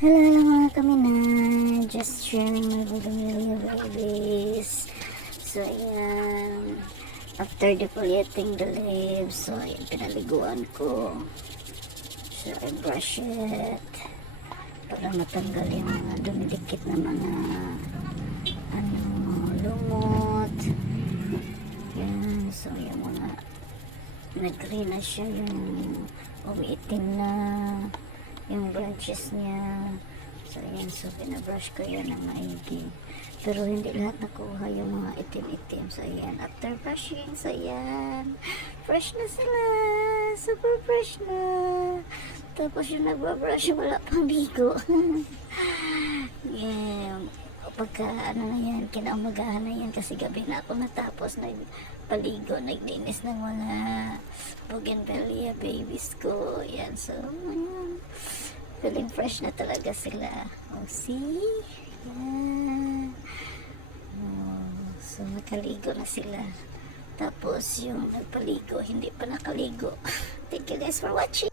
Hello mga kami na. Just sharing my Bugamilya babies. So ayan. After defoliating the leaves, so ayan, pinaliguan ko. So I brush it para matanggal yung mga dumidikit na mga lumot. Yan. So yung mga nag-green na siya, yung umiitim na yung branches niya. So ayan, so pinabrush ko yan ng maigi, pero hindi lahat nakuha yung mga itim-itim. So ayan, after brushing, so ayan, fresh na sila, super fresh na. Tapos yung nagbabrush, wala pang ligo. Yeah, pagka ano na yan, kinaumagahan na yan kasi gabi na ako natapos nagpaligo, naglinis ng mga bougainvillea babies ko. Yan, so ayan, feeling fresh na talaga sila. Oh, see? Yan. Oh, so nakaligo na sila. Tapos yung nagpaligo, hindi pa nakaligo. Thank you guys for watching.